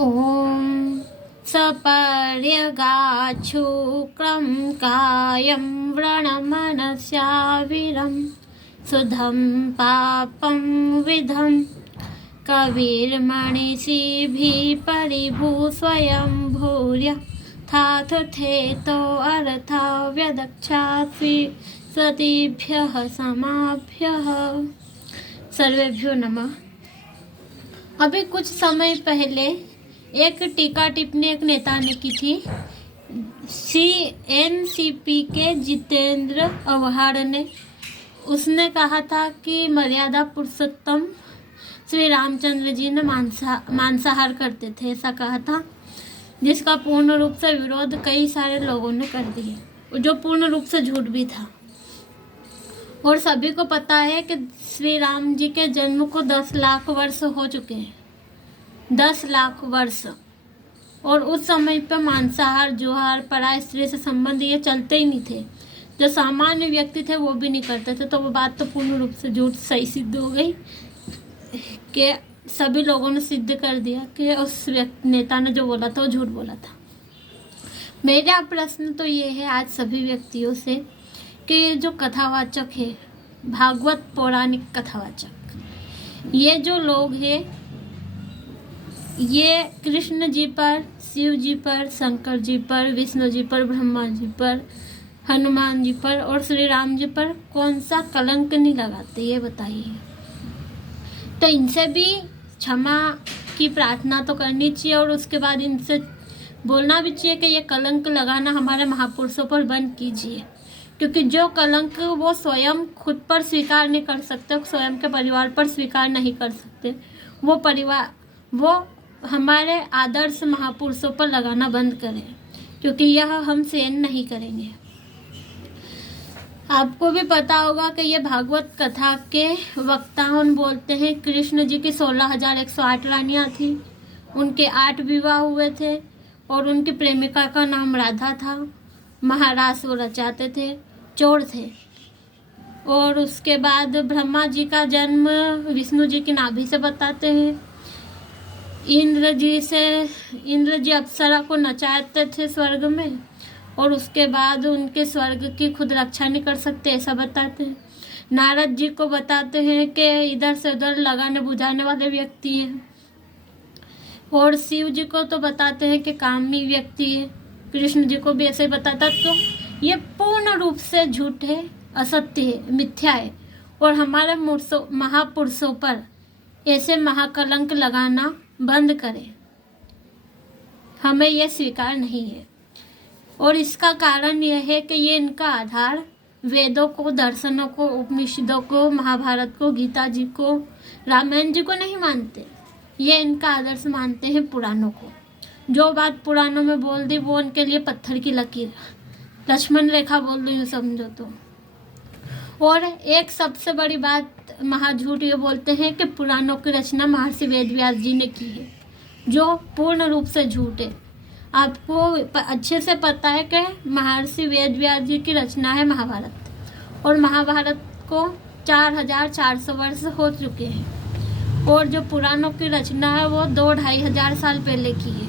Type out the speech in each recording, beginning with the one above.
ॐ सपर्यगाच्छुक्रं कायं व्रणमनस्याविरं सुधं पापं विधं कविर्मणिषिभिः परिभू स्वयं भूर्य थाथुथेतो अर्था व्यदक्षास्वि सतीभ्यः समाभ्यः। सर्वेभ्यो नमः। अभी कुछ समय पहले एक टीका टिप्पणी एक नेता ने की थी। एनसीपी के जितेंद्र आव्हाड ने उसने कहा था कि मर्यादा पुरुषोत्तम श्री रामचंद्र जी ने मांसाहार करते थे, ऐसा कहा था, जिसका पूर्ण रूप से विरोध कई सारे लोगों ने कर दिया, जो पूर्ण रूप से झूठ भी था। और सभी को पता है कि श्री राम जी के जन्म को 10 लाख वर्ष हो चुके हैं, 10 लाख वर्ष। और उस समय पर मांसाहार, जोहार, पराय स्त्री से संबंध ये चलते ही नहीं थे। जो सामान्य व्यक्ति थे वो भी नहीं करते थे। तो वो बात तो पूर्ण रूप से झूठ सही सिद्ध हो गई कि सभी लोगों ने सिद्ध कर दिया कि उस नेता ने जो बोला था वो झूठ बोला था। मेरा प्रश्न तो ये है आज सभी व्यक्तियों से कि ये जो कथावाचक है, भागवत पौराणिक कथावाचक, ये जो लोग हैं, ये कृष्ण जी पर, शिव जी पर, शंकर जी पर, विष्णु जी पर, ब्रह्मा जी पर, हनुमान जी पर और श्री राम जी पर कौन सा कलंक नहीं लगाते, ये बताइए। तो इनसे भी क्षमा की प्रार्थना तो करनी चाहिए और उसके बाद इनसे बोलना भी चाहिए कि ये कलंक लगाना हमारे महापुरुषों पर बंद कीजिए। क्योंकि जो कलंक वो स्वयं खुद पर स्वीकार नहीं कर सकते, स्वयं के परिवार पर स्वीकार नहीं कर सकते, वो हमारे आदर्श महापुरुषों पर लगाना बंद करें, क्योंकि यह हम सहन नहीं करेंगे। आपको भी पता होगा कि ये भागवत कथा के वक्ताओं बोलते हैं कृष्ण जी की 16,108 रानियाँ थी, उनके 8 विवाह हुए थे और उनकी प्रेमिका का नाम राधा था। महाराज वो रचाते थे, चोर थे। और उसके बाद ब्रह्मा जी का जन्म विष्णु जी की नाभि से बताते हैं। इंद्र जी अप्सरा को नचाते थे स्वर्ग में और उसके बाद उनके स्वर्ग की खुद रक्षा नहीं कर सकते, ऐसा बताते हैं। नारद जी को बताते हैं कि इधर से उधर लगाने बुझाने वाले व्यक्ति हैं। और शिव जी को तो बताते हैं कि कामी व्यक्ति है। कृष्ण जी को भी ऐसे बताता। तो ये पूर्ण रूप से झूठ है, असत्य है, मिथ्या है। और हमारे महापुरुषों पर ऐसे महाकलंक लगाना बंद करें, हमें यह स्वीकार नहीं है। और इसका कारण यह है कि ये इनका आधार वेदों को, दर्शनों को, उपनिषदों को, महाभारत को, गीता जी को, रामायण जी को नहीं मानते। ये इनका आदर्श मानते हैं पुराणों को। जो बात पुराणों में बोल दी वो उनके लिए पत्थर की लकीर, लक्ष्मण रेखा बोल दो, यूँ समझो तो। और एक सबसे बड़ी बात महाझूठ ये बोलते हैं कि पुराणों की रचना महर्षि वेदव्यास जी ने की है, जो पूर्ण रूप से झूठ है। आपको अच्छे से पता है कि महर्षि वेदव्यास जी की रचना है महाभारत, और महाभारत को 4,400 वर्ष हो चुके हैं। और जो पुराणों की रचना है वो 2-2,500 साल पहले की है।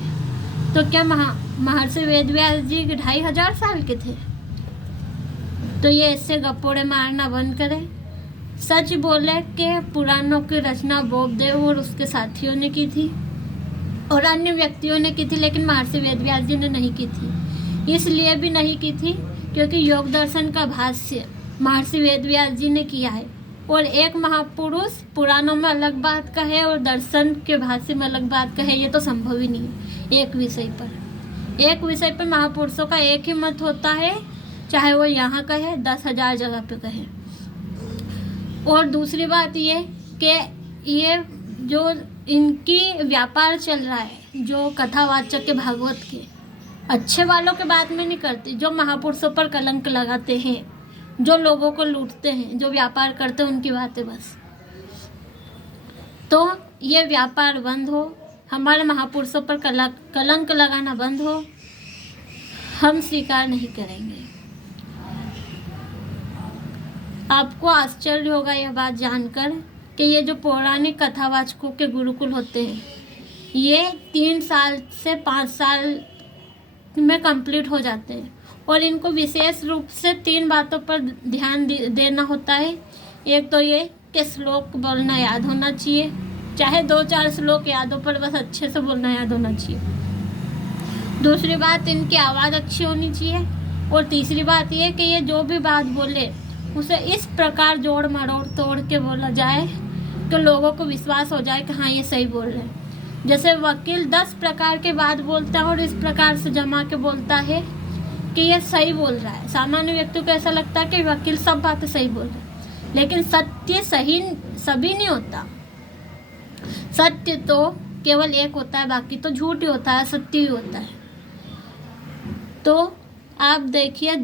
तो क्या महर्षि वेदव्यास जी 2,500 साल के थे? तो ये ऐसे गप्पोड़े मारना बंद करें। सच बोले कि पुराणों की रचना बोबदेव और उसके साथियों ने की थी और अन्य व्यक्तियों ने की थी, लेकिन महर्षि वेदव्यास जी ने नहीं की थी। इसलिए भी नहीं की थी क्योंकि योग दर्शन का भाष्य महर्षि वेदव्यास जी ने किया है। और एक महापुरुष पुराणों में अलग बात कहे और दर्शन के भाष्य में अलग बात कहे, ये तो संभव ही नहीं है। एक विषय पर महापुरुषों का एक ही मत होता है, चाहे वो यहाँ कहे 10,000 जगह पे कहे। और दूसरी बात ये कि ये जो इनकी व्यापार चल रहा है, जो कथावाचक के भागवत के अच्छे वालों के बात में नहीं करते, जो महापुरुषों पर कलंक लगाते हैं, जो लोगों को लूटते हैं, जो व्यापार करते हैं, उनकी बातें बस। तो ये व्यापार बंद हो, हमारे महापुरुषों पर कलंक लगाना बंद हो, हम स्वीकार नहीं करेंगे। आपको आश्चर्य होगा यह बात जानकर कि ये जो पौराणिक कथावाचकों के गुरुकुल होते हैं, ये 3 साल से 5 साल में कंप्लीट हो जाते हैं। और इनको विशेष रूप से 3 बातों पर ध्यान देना होता है। एक तो ये कि श्लोक बोलना याद होना चाहिए, चाहे 2-4 श्लोक याद हो पर बस अच्छे से बोलना याद होना चाहिए। दूसरी बात, इनकी आवाज़ अच्छी होनी चाहिए। और तीसरी बात ये कि ये जो भी बात बोले उसे इस प्रकार जोड़ मरोड़ तोड़ के बोला जाए कि लोगों को विश्वास हो जाए कि हाँ ये सही बोल रहे हैं। जैसे वकील 10 प्रकार के बात बोलता है और इस प्रकार से जमा के बोलता है कि ये सही बोल रहा है। सामान्य व्यक्ति को ऐसा लगता है कि वकील सब बातें सही बोल रहे हैं, लेकिन सत्य सही सभी नहीं होता। सत्य तो केवल एक होता है, बाकी तो झूठ ही होता है, सत्य ही होता है। तो आप देखिए,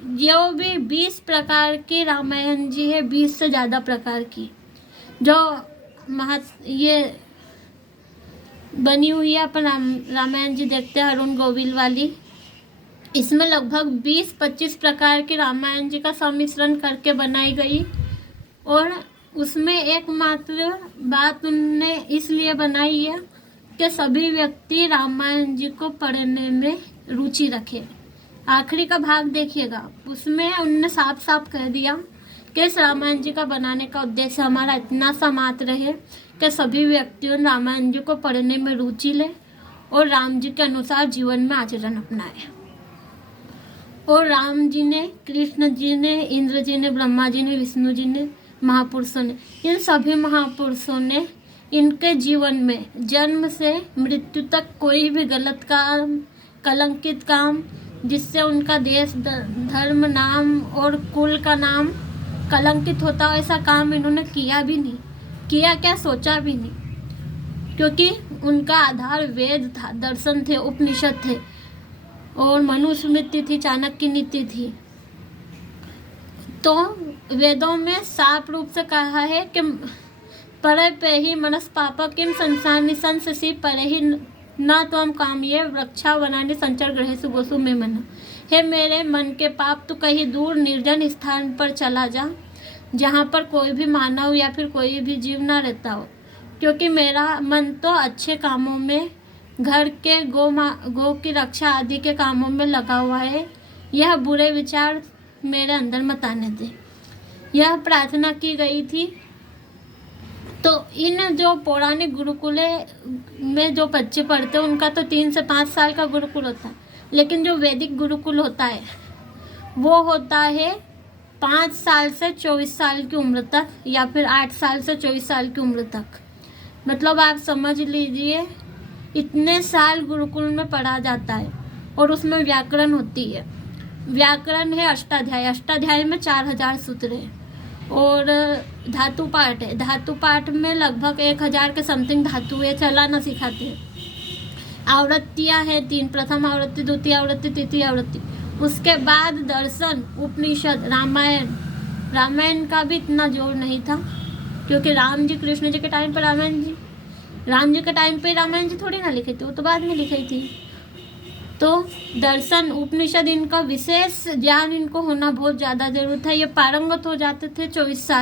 जो भी 20 प्रकार की रामायण जी है, 20 से ज़्यादा प्रकार की जो ये बनी हुई है, अपन रामायण जी देखते हैं अरुण गोविल वाली, इसमें लगभग 20-25 प्रकार की रामायण जी का सम्मिश्रण करके बनाई गई। और उसमें एकमात्र बात उनने इसलिए बनाई है कि सभी व्यक्ति रामायण जी को पढ़ने में रुचि रखें। आखिरी का भाग देखिएगा, उसमें उनने साफ साफ कह दिया कि इस रामायण जी का बनाने का उद्देश्य हमारा इतना सा मात्र है कि सभी व्यक्तियों रामायण जी को पढ़ने में रुचि लें और राम जी के अनुसार जीवन में आचरण अपनाएं। और राम जी ने, कृष्ण जी ने, इंद्र जी ने, ब्रह्मा जी ने, विष्णु जी ने, महापुरुषों ने, इन सभी महापुरुषों ने इनके जीवन में जन्म से मृत्यु तक कोई भी गलत काम, कलंकित काम, जिससे उनका देश, धर्म, नाम और कुल का नाम कलंकित होता हो, ऐसा काम इन्होंने किया भी नहीं। किया क्या, सोचा भी नहीं, क्योंकि उनका आधार वेद था, दर्शन थे, उपनिषद थे और मनुस्मृति थी, चाणक्य नीति थी। तो वेदों में साफ रूप से कहा है कि परे पे ही मनस पापा किम संसार निसंसि परे ही न त्वम कामये वृक्षा वनानि संचर ग्रहेषु गोसु में मन। हे मेरे मन के पाप, तू कहीं दूर निर्जन स्थान पर चला जा जहाँ पर कोई भी मानव या फिर कोई भी जीव ना रहता हो, क्योंकि मेरा मन तो अच्छे कामों में, घर के गौ की रक्षा आदि के कामों में लगा हुआ है। यह बुरे विचार मेरे अंदर मत आने दे। यह प्रार्थना की गई थी। तो इन जो पौराणिक गुरुकुले में जो बच्चे पढ़ते हैं उनका तो 3 से 5 साल का गुरुकुल होता है, लेकिन जो वैदिक गुरुकुल होता है वो होता है 5 साल से 24 साल की उम्र तक, या फिर 8 साल से 24 साल की उम्र तक। मतलब आप समझ लीजिए इतने साल गुरुकुल में पढ़ा जाता है। और उसमें व्याकरण होती है। व्याकरण है अष्टाध्यायी, अष्टाध्यायी में 4000 सूत्र है। और धातु पाठ है, धातु पाठ में लगभग 1000 के समथिंग धातु है, चलाना सिखाते हैं। आवृत्तियाँ हैं 3, प्रथम आवृत्ति, द्वितीय आवृत्ति, तृतीय आवृत्ति। उसके बाद दर्शन, उपनिषद, रामायण। रामायण का भी इतना जोर नहीं था, क्योंकि राम जी, कृष्ण जी के टाइम पर राम जी के टाइम पे रामायण जी थोड़ी ना लिखी थी, वो तो बाद में लिखी थी। तो दर्शन, उपनिषद, इनका विशेष ज्ञान इनको होना बहुत ज़्यादा जरूरत है। ये पारंगत हो जाते थे 24 साल